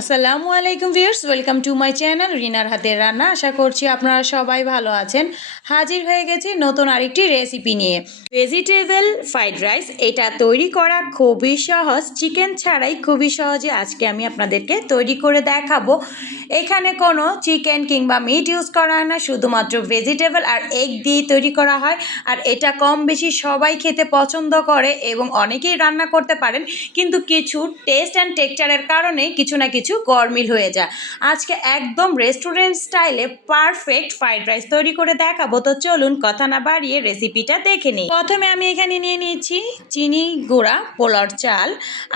আসসালামু আলাইকুম viewers, welcome to my channel রিনার হাতের রান্না। আশা করছি আপনারা সবাই ভালো আছেন। হাজির হয়ে গেছি নতুন আরেকটি রেসিপি নিয়ে, ভেজিটেবল ফ্রাইড রাইস। এটা তৈরি করা খুবই সহজ, চিকেন ছাড়াই খুবই সহজে আজকে আমি আপনাদেরকে তৈরি করে দেখাবো। এখানে কোনো চিকেন কিংবা মিট ইউজ করা হয় না, শুধুমাত্র ভেজিটেবল আর এগ দিয়ে তৈরি করা হয়। আর এটা কম বেশি সবাই খেতে পছন্দ করে এবং অনেকেই রান্না করতে পারেন, কিন্তু কিছু টেস্ট অ্যান্ড টেক্সচারের কারণে কিছু না কিছু গরমিল হয়ে যায়। আজকে একদম রেস্টুরেন্ট স্টাইলে পারফেক্ট ফ্রাইড রাইস তৈরি করে দেখাবো। তো চলুন কথা না বাড়িয়ে রেসিপিটা দেখে নিই। প্রথমে আমি এখানে নিয়ে নিয়েছি চিনি গুঁড়া পোলার চাল।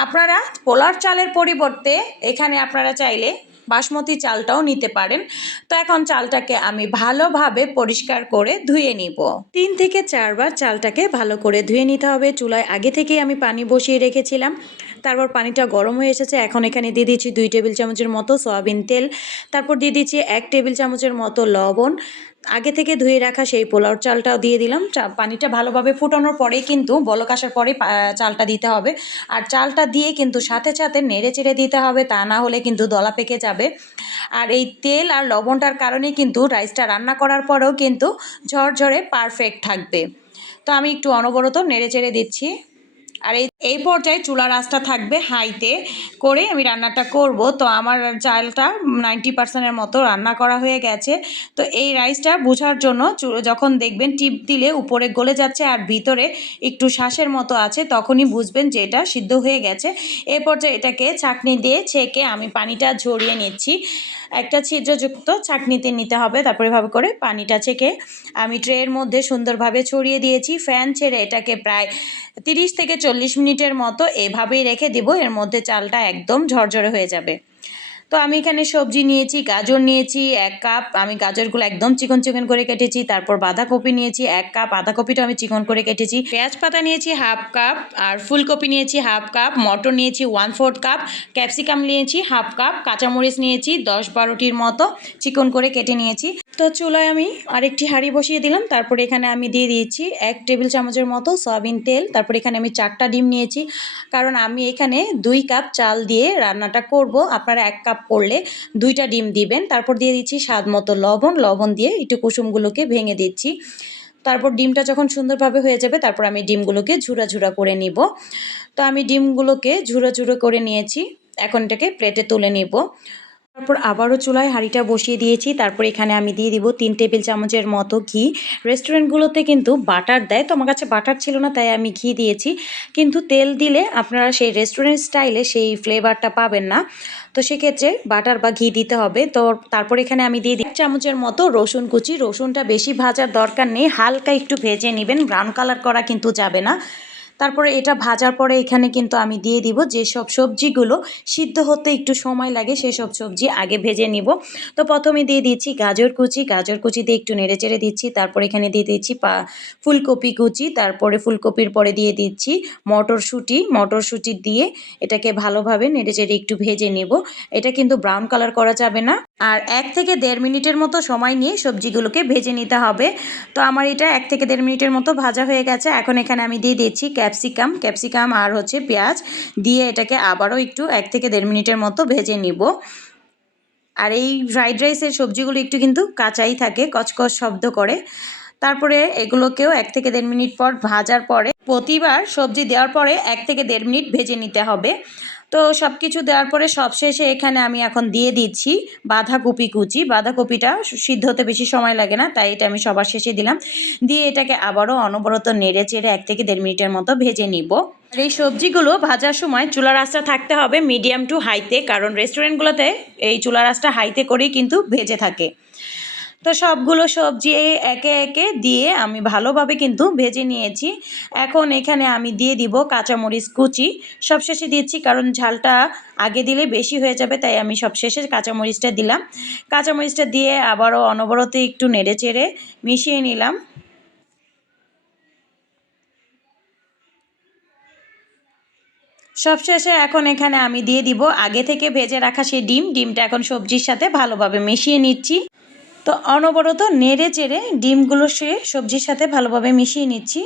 আপনারা পোলার চালের পরিবর্তে এখানে আপনারা চাইলে বাসমতি চালটাও নিতে পারেন। তো এখন চালটাকে আমি ভালোভাবে পরিষ্কার করে ধুয়ে নিব। 3 থেকে 4 বার চালটাকে ভালো করে ধুয়ে নিতে হবে। চুলায় আগে থেকেই আমি পানি বসিয়ে রেখেছিলাম, তারপর পানিটা গরম হয়ে এসেছে। এখন এখানে দিয়ে দিচ্ছি 2 টেবিল চামচের মতো সয়াবিন তেল, তারপর দিয়ে দিচ্ছি 1 টেবিল চামচের মতো লবণ, আগে থেকে ধুয়ে রাখা সেই পোলাও চালটাও দিয়ে দিলাম। পানিটা ভালোভাবে ফুটানোর পরেই কিন্তু বলক আসার পরেই চালটা দিতে হবে। আর চালটা দিয়ে কিন্তু সাথে সাথে নেড়ে চেড়ে দিতে হবে, তা না হলে কিন্তু দলা পেকে যাবে। আর এই তেল আর লবণটার কারণেই কিন্তু রাইসটা রান্না করার পরেও কিন্তু ঝরঝরে পারফেক্ট থাকবে। তো আমি একটু অনবরত নেড়ে চেড়ে দিচ্ছি। আর এই পর্যায়ে চুলার আঁচটা থাকবে হাইতে করে আমি রান্নাটা করব। তো আমার চালটা 90%-এর মতো রান্না করা হয়ে গেছে। তো এই রাইসটা বোঝার জন্য যখন দেখবেন টিপ দিলে উপরে গলে যাচ্ছে আর ভিতরে একটু শ্বাসের মতো আছে, তখনই বুঝবেন যে এটা সিদ্ধ হয়ে গেছে। এই পর্যায়ে এটাকে ছাঁকনি দিয়ে ছেঁকে আমি পানিটা ঝরিয়ে নিচ্ছি। একটা ছিদ্রযুক্ত ছাঁকনিতে নিতে হবে। তারপরে এভাবে করে পানিটা ছেঁকে আমি ট্রের মধ্যে সুন্দরভাবে ছড়িয়ে দিয়েছি। ফ্যান ছেড়ে এটাকে প্রায় 30 থেকে 40 মিনিটের মতো এভাবেই রেখে দেব। এর মধ্যে চালটা একদম ঝরঝরে হয়ে যাবে। তো আমি এখানে সবজি নিয়েছি, গাজর নিয়েছি 1 কাপ, আমি গাজরগুলো একদম চিকন চিকন করে কেটেছি। তারপর বাঁধাকপি নিয়েছি 1 কাপ, বাঁধাকপিটা আমি চিকন করে কেটেছি। পেঁয়াজ পাতা নিয়েছি 1/2 কাপ, আর ফুলকপি নিয়েছি 1/2 কাপ, মটর নিয়েছি 1/4 কাপ, ক্যাপসিকাম নিয়েছি 1/2 কাপ, কাঁচামরিচ নিয়েছি 10-12টির মতো চিকন করে কেটে নিয়েছি। তো চুলায় আমি আরেকটি হাঁড়ি বসিয়ে দিলাম। তারপরে এখানে আমি দিয়ে দিয়েছি 1 টেবিল চামচের মতো সয়াবিন তেল। তারপরে এখানে আমি 4টা ডিম নিয়েছি, কারণ আমি এখানে 2 কাপ চাল দিয়ে রান্নাটা করব। আপনারা 1 কাপ করলে 2টা ডিম দিবেন। তারপর দিয়ে দিচ্ছি স্বাদ মতো লবণ দিয়ে একটু কুসুমগুলোকে ভেঙে দিচ্ছি। তারপর ডিমটা যখন সুন্দরভাবে হয়ে যাবে, তারপর আমি ডিমগুলোকে ঝুরা ঝুরা করে নিব। তো আমি ডিমগুলোকে ঝুরা ঝুরা করে নিয়েছি। এখন এটাকে প্লেটে তুলে নিব। তারপর আবারও চুলায় হাঁড়িটা বসিয়ে দিয়েছি। তারপর এখানে আমি দিয়ে দিব 3 টেবিল চামচের মতো ঘি। রেস্টুরেন্টগুলোতে কিন্তু বাটার দেয়, তো আমার কাছে বাটার ছিল না, তাই আমি ঘি দিয়েছি। কিন্তু তেল দিলে আপনারা সেই রেস্টুরেন্ট স্টাইলে সেই ফ্লেভারটা পাবেন না। তো সেক্ষেত্রে বাটার বা ঘি দিতে হবে। তো তারপর এখানে আমি দিয়ে দিই 1 চামচের মতো রসুন কুচি। রসুনটা বেশি ভাজার দরকার নেই, হালকা একটু ভেজে নেবেন, ব্রাউন কালার করা কিন্তু যাবে না। তারপরে এটা ভাজার পরে এখানে কিন্তু আমি দিয়ে দিব যেসব সবজিগুলো সিদ্ধ হতে একটু সময় লাগে, সেসব সবজি আগে ভেজে নিব। তো প্রথমে দিয়ে দিচ্ছি গাজর কুচি দিয়ে একটু নেড়ে চেড়ে দিচ্ছি। তারপর এখানে দিয়ে দিচ্ছি ফুলকপি কুচি, তারপরে ফুলকপির পরে দিয়ে দিচ্ছি মটরশুঁটি দিয়ে এটাকে ভালোভাবে নেড়ে চেড়ে একটু ভেজে নেব। এটা কিন্তু ব্রাউন কালার করা যাবে না। আর 1 থেকে 1.5 মিনিটের মতো সময় নিয়ে সবজিগুলোকে ভেজে নিতে হবে। তো আমার এটা 1 থেকে 1.5 মিনিটের মতো ভাজা হয়ে গেছে। এখন এখানে আমি দিয়ে দিচ্ছি ক্যাপসিকাম আর পেঁয়াজ দিয়ে এটাকে আবারও একটু 1 থেকে 1.5 মিনিটের মতো ভেজে নিব। আর এই ফ্রাইড রাইসের সবজিগুলো একটু কিন্তু কাঁচাই থাকে, কচকচ শব্দ করে। তারপরে এগুলোকেও 1 থেকে 1.5 মিনিট পর ভাজার পরে প্রতিবার সবজি দেওয়ার পরে 1 থেকে 1.5 মিনিট ভেজে নিতে হবে। তো সব কিছু দেওয়ার পরে সবশেষে এখানে আমি এখন দিয়ে দিচ্ছি বাঁধাকপি কুচি। বাঁধাকপিটা সিদ্ধ হতে বেশি সময় লাগে না, তাই এটা আমি সবার শেষে দিলাম। দিয়ে এটাকে আবারও অনবরত নেড়ে চেড়ে 1 থেকে 1.5 মিনিটের মতো ভেজে নিব। আর এই সবজিগুলো ভাজার সময় চুলার আঁচটা থাকতে হবে মিডিয়াম টু হাইতে, কারণ রেস্টুরেন্টগুলোতে এই চুলার আঁচটা হাইতে করেই কিন্তু ভেজে থাকে। তো সবগুলো সবজি একে একে দিয়ে আমি ভালোভাবে কিন্তু ভেজে নিয়েছি। এখন এখানে আমি দিয়ে দিব কাঁচামরিচ কুচি, সবশেষে দিচ্ছি কারণ ঝালটা আগে দিলে বেশি হয়ে যাবে, তাই আমি সবশেষে কাঁচামরিচটা দিলাম। কাঁচামরিচটা দিয়ে আবারও অনবরত একটু নেড়ে চেড়ে মিশিয়ে নিলাম। সবশেষে এখন এখানে আমি দিয়ে দিব আগে থেকে ভেজে রাখা সেই ডিমটা এখন সবজির সাথে ভালোভাবে মিশিয়ে নিচ্ছি। তো অনবরত নেড়ে চেড়ে ডিমগুলো সে সবজির সাথে ভালোভাবে মিশিয়ে নিচ্ছি।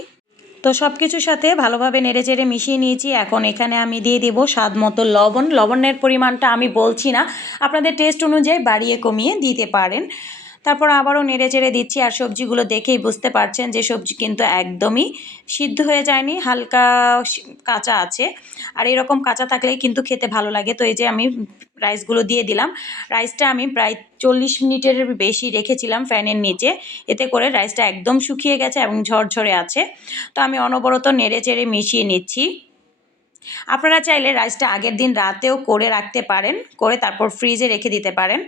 তো সব কিছুর সাথে ভালোভাবে নেড়েচেড়ে মিশিয়ে নিয়েছি। এখন এখানে আমি দিয়ে দেবো স্বাদ মতো লবণ। লবণের পরিমাণটা আমি বলছি না, আপনাদের টেস্ট অনুযায়ী বাড়িয়ে কমিয়ে দিতে পারেন। তারপর আবারও নেড়েচেড়ে দিচ্ছি। আর সবজিগুলো দেখেই বুঝতে পারছেন যে সবজি কিন্তু একদমই সিদ্ধ হয়ে যায়নি, হালকা কাঁচা আছে। আর এরকম কাঁচা থাকলেই কিন্তু খেতে ভালো লাগে। তো এই যে আমি রাইসগুলো দিয়ে দিলাম। রাইসটা আমি প্রায় 40 মিনিটের বেশি রেখেছিলাম ফ্যানের নিচে, এতে করে রাইসটা একদম শুকিয়ে গেছে এবং ঝরঝরে আছে। তো আমি অনবরত নেড়েচেড়ে মিশিয়ে নিচ্ছি। আপনারা চাইলে রাইসটা আগের দিন রাতেও করে রাখতে পারেন, করে তারপর ফ্রিজে রেখে দিতে পারেন।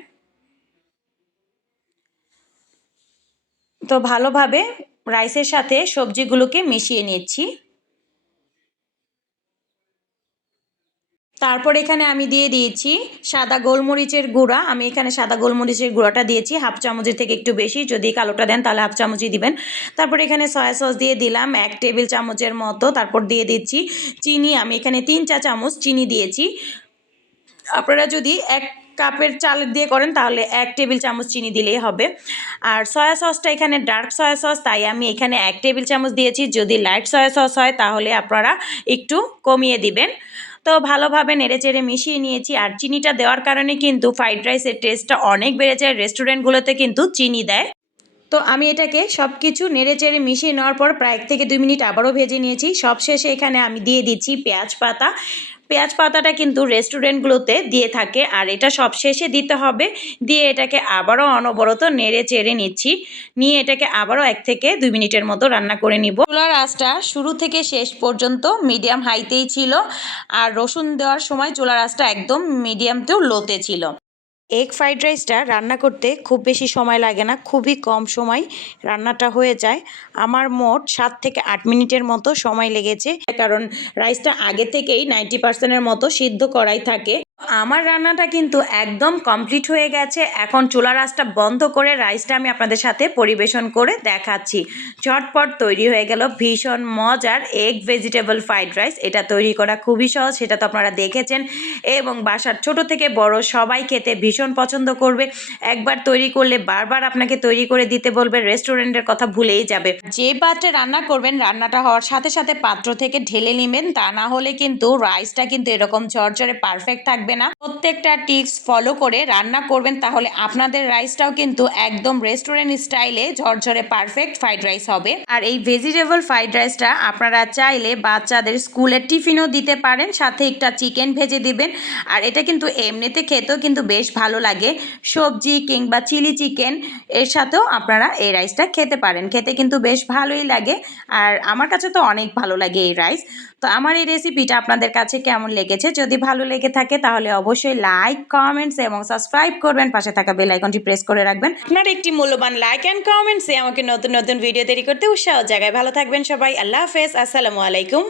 তো ভালোভাবে রাইসের সাথে সবজিগুলোকে মিশিয়ে নিচ্ছি। তারপর এখানে আমি দিয়ে দিয়েছি সাদা গোলমরিচের গুঁড়া। আমি এখানে সাদা গোলমরিচের গুঁড়াটা দিয়েছি হাফ চামচের থেকে একটু বেশি, যদি কালোটা দেন তাহলে হাফ চামচই দিবেন। তারপর এখানে সয়া সস দিয়ে দিলাম 1 টেবিল চামচের মতো। তারপর দিয়ে দিচ্ছি চিনি, আমি এখানে 3 চা চামচ চিনি দিয়েছি। আপনারা যদি 1 কাপের চাল দিয়ে করেন তাহলে 1 টেবিল চামচ চিনি দিলেই হবে। আর সয়া সসটা এখানে ডার্ক সয়া সস, তাই আমি এখানে 1 টেবিল চামচ দিয়েছি। যদি লাইট সয়া সস হয় তাহলে আপনারা একটু কমিয়ে দিবেন। তো ভালোভাবে নেড়েচেড়ে মিশিয়ে নিয়েছি। আর চিনিটা দেওয়ার কারণে কিন্তু ফ্রাইড রাইসের টেস্টটা অনেক বেড়ে যায়। রেস্টুরেন্টগুলোতে কিন্তু চিনি দেয়। তো আমি এটাকে সব কিছু নেড়েচেড়ে মিশিয়ে নেওয়ার পর প্রায় 1 থেকে 2 মিনিট আবারও ভেজে নিয়েছি। সবশেষে এখানে আমি দিয়ে দিচ্ছি পেঁয়াজ পাতা। পেঁয়াজ পাতাটা কিন্তু রেস্টুরেন্টগুলোতে দিয়ে থাকে, আর এটা সব শেষে দিতে হবে। দিয়ে এটাকে আবারও অনবরত নেড়েচেড়ে নিচ্ছি। নিয়ে এটাকে আবারও 1 থেকে 2 মিনিটের মতো রান্না করে নিব। চুলার আঁচটা শুরু থেকে শেষ পর্যন্ত মিডিয়াম হাইতেই ছিল। আর রসুন দেওয়ার সময় চুলার আঁচটা একদম মিডিয়াম টু লোতে ছিল। এগ ফ্রাইড রাইসটা রান্না করতে খুব বেশি সময় লাগে না, খুবই কম সময় রান্নাটা হয়ে যায়। আমার মোট 7 থেকে 8 মিনিটের মতো সময় লেগেছে, কারণ রাইসটা আগে থেকেই 90%-এর মতো সিদ্ধ করাই থাকে। আমার রান্নাটা কিন্তু একদম কমপ্লিট হয়ে গেছে। এখন চুলার আঁচটা বন্ধ করে রাইসটা আমি আপনাদের সাথে পরিবেশন করে দেখাচ্ছি। ঝটপট তৈরি হয়ে গেল ভীষণ মজার এগ ভেজিটেবল ফ্রাইড রাইস। এটা তৈরি করা খুবই সহজ, সেটা তো আপনারা দেখেছেন। এবং বাসার ছোট থেকে বড় সবাই খেতে ভীষণ পছন্দ করবে। একবার তৈরি করলে বারবার আপনাকে তৈরি করে দিতে বলবে, রেস্টুরেন্টের কথা ভুলেই যাবে। যে পাত্রে রান্না করবেন রান্নাটা হওয়ার সাথে সাথে পাত্র থেকে ঢেলে নেবেন, তা না হলে কিন্তু রাইসটা কিন্তু এরকম ঝরঝরে পারফেক্ট থাকবে না। প্রত্যেকটা টিপস ফলো করে রান্না করবেন, তাহলে আপনাদের রাইসটাও কিন্তু একদম রেস্টুরেন্ট স্টাইলে ঝরঝরে পারফেক্ট ফ্রাইড রাইস হবে। আর এই ভেজিটেবল ফ্রাইড রাইসটা আপনারা চাইলে বাচ্চাদের স্কুলের টিফিনও দিতে পারেন, সাথে একটা চিকেন ভেজে দিবেন। আর এটা কিন্তু এমনিতে খেতেও কিন্তু বেশ ভালো লাগে, সবজি কিংবা চিলি চিকেন এর সাথেও আপনারা এই রাইসটা খেতে পারেন। খেতে কিন্তু বেশ ভালোই লাগে, আর আমার কাছে তো অনেক ভালো লাগে এই রাইস। তো আমার এই রেসিপিটা আপনাদের কাছে কেমন লেগেছে? যদি ভালো লেগে থাকে তাহলে অবশ্যই লাইক, কমেন্টস এবং সাবস্ক্রাইব করবেন। পাশে থাকা বেল আইকনটি প্রেস করে রাখবেন। আপনার একটি মূল্যবান লাইক অ্যান্ড কমেন্টসে আমাকে নতুন নতুন ভিডিও তৈরি করতে উৎসাহ জায়গায়। ভালো থাকবেন সবাই। আল্লাহ হাফেজ, আসসালামু আলাইকুম।